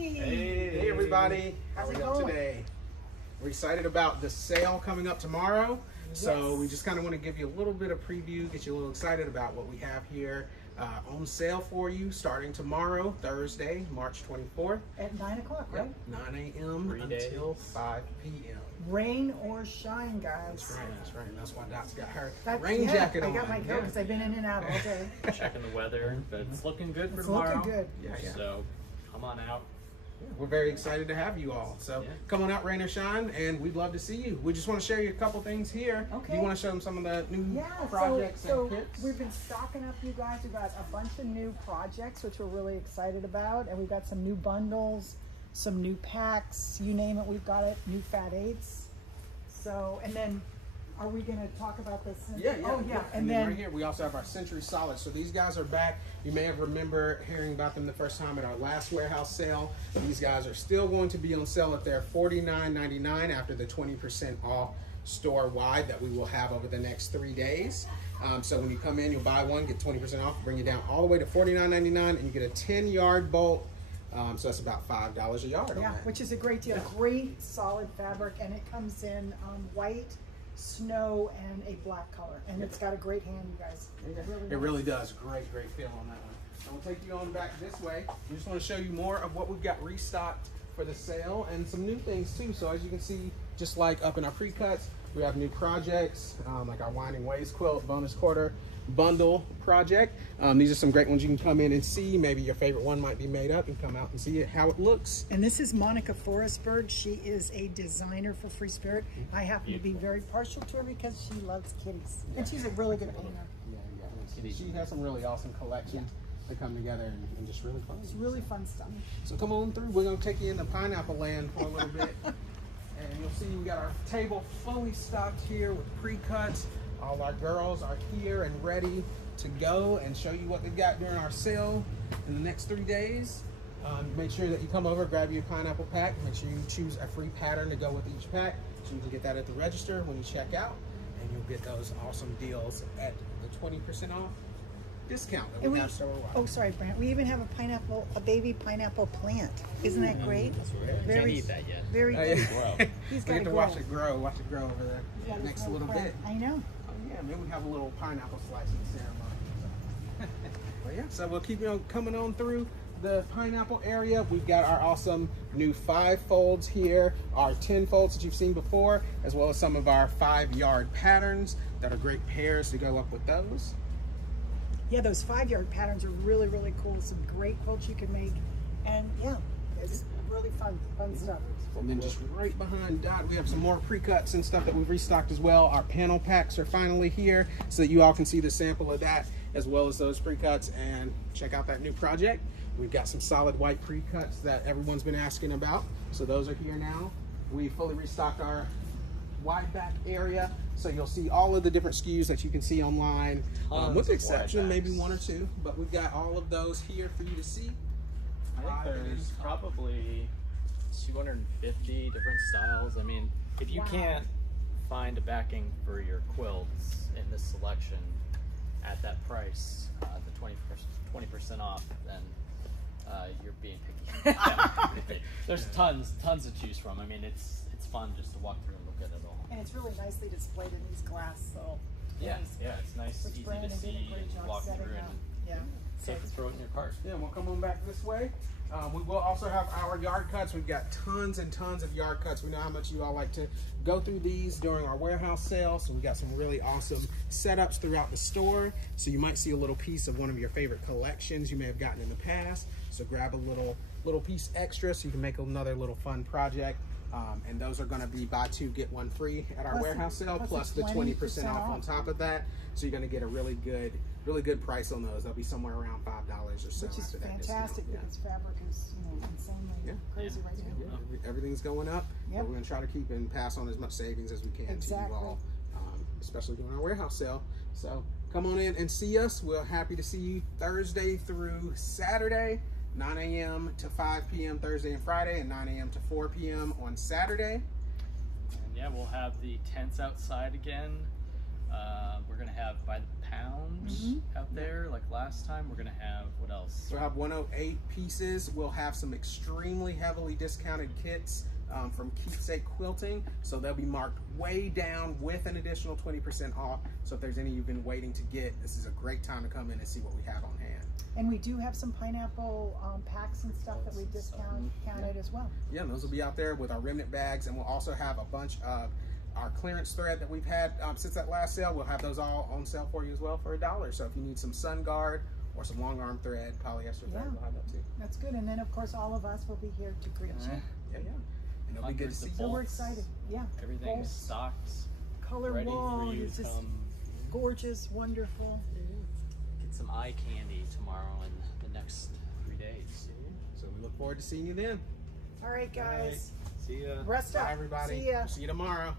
Hey everybody, how are we doing today? We're excited about the sale coming up tomorrow. Yes. So we just kind of want to give you a little bit of preview, get you a little excited about what we have here on sale for you starting tomorrow, Thursday, March 24th. At 9 o'clock, right? 9 a.m. until 5 p.m. Rain or shine, guys. That's right, that's right. That's why Dot's got her rain jacket on. I got my coat because I've been in and out all day. Checking the weather, but it's looking good for it's tomorrow. Looking good. Yeah. So come on out. Yeah, we're very excited to have you all. So come on out, rain or shine, and we'd love to see you. We just want to share you a couple things here. Okay. You want to show them some of the new projects and kits? We've been stocking up, you guys. We've got a bunch of new projects, which we're really excited about, and we've got some new bundles, some new packs, you name it, we've got it, new Fat 8s. So, and then, are we going to talk about this? Yeah. Oh, yeah. And then right here, we also have our Century Solids. So these guys are back. You may have remember hearing about them the first time at our last warehouse sale. These guys are still going to be on sale at their $49.99 after the 20% off store-wide that we will have over the next 3 days. So when you come in, you'll buy one, get 20% off, bring you down all the way to $49.99, and you get a 10-yard bolt. So that's about $5 a yard. Yeah, which is a great deal. Great solid fabric, and it comes in white, snow, and a black color, and it's got a great hand, you guys. It really does. Great feel on that one. So we'll take you on back this way. We just want to show you more of what we've got restocked for the sale and some new things too. So as you can see, just like up in our pre-cuts, we have new projects like our Winding Ways quilt bonus quarter bundle project. These are some great ones you can come in and see. Maybe your favorite one might be made up and come out and see how it looks. And this is Monica Forrestberg. She is a designer for Free Spirit. I happen to be very partial to her because she loves kitties. And she's a really good painter. Yeah. She has some really awesome collections that come together and just really fun. It's really fun stuff. So come on through. We're going to take you into pineapple land for a little bit. And you'll see we got our table fully stocked here with pre-cuts. All our girls are here and ready to go and show you what they've got during our sale in the next 3 days. Make sure that you come over, grab your pineapple pack. Make sure you choose a free pattern to go with each pack. So you can get that at the register when you check out. And you'll get those awesome deals at the 20% off discount that we have several. Oh, sorry, Brant. We even have a baby pineapple plant. Isn't that great? That's right. Can't eat that yet. Very good. He's got to watch it grow. Watch it grow over there next little bit. I know. Yeah, maybe we have a little pineapple slicing ceremony. But yeah, so we'll keep you coming on through the pineapple area. We've got our awesome new 5 folds here, our 10 folds that you've seen before, as well as some of our 5-yard patterns that are great pairs to go up with those. Yeah, those 5-yard patterns are really, really cool. Some great quilts you can make. And yeah, it's really fun stuff. And then just right behind Dot, we have some more pre-cuts and stuff that we've restocked as well. Our panel packs are finally here so that you all can see the sample of that as well as those pre-cuts and check out that new project. We've got some solid white pre-cuts that everyone's been asking about. So those are here now. We fully restocked our wide back area. So you'll see all of the different SKUs that you can see online, with the exception maybe 1 or 2, but we've got all of those here for you to see. I think there's probably 250 different styles. I mean, if you can't find a backing for your quilts in this selection at that price, the 20% off, then you're being picky. There's tons to choose from. I mean, it's fun just to walk through and look at it all. And it's really nicely displayed in these glass, so yeah, it's nice, easy to see, walk through and safe to throw it in your cart. Yeah, we'll come on back this way. We will also have our yard cuts. We've got tons and tons of yard cuts. We know how much you all like to go through these during our warehouse sale. So we've got some really awesome setups throughout the store. So you might see a little piece of one of your favorite collections you may have gotten in the past. So grab a little piece extra so you can make another little fun project. And those are going to be buy 2 get 1 free at our warehouse sale, plus the 20% off on top of that. So you're going to get a really good price on those. They'll be somewhere around $5 or so. Which is fantastic because fabric is insanely crazy right now. Yeah. Everything's going up. But we're going to try to keep and pass on as much savings as we can to you all, especially during our warehouse sale. So come on in and see us. We're happy to see you Thursday through Saturday. 9 a.m. to 5 p.m. Thursday and Friday, and 9 a.m. to 4 p.m. on Saturday. And yeah, we'll have the tents outside again We're gonna have by the pound out there, like last time. We're gonna have, what else? We'll have 108 pieces. We'll have some extremely heavily discounted kits from Keepsake Quilting. So they'll be marked way down with an additional 20% off. So if there's any you've been waiting to get, this is a great time to come in and see what we have on hand. And we do have some pineapple packs and stuff that we discounted as well. Yeah, and those will be out there with our remnant bags, and we'll also have a bunch of our clearance thread that we've had since that last sale. We'll have those all on sale for you as well for $1. So if you need some sun guard or some long arm thread, polyester thread, we'll have that too. That's good. And then of course all of us will be here to greet you. Yeah. And it'll be good to see you. So we're excited. Yeah. Everything's stocked. Color ready wall for you is to just come gorgeous, wonderful. get some eye candy tomorrow and the next 3 days. So we look forward to seeing you then. All right, guys. See ya. Rest up. Bye, everybody. See ya. See you tomorrow.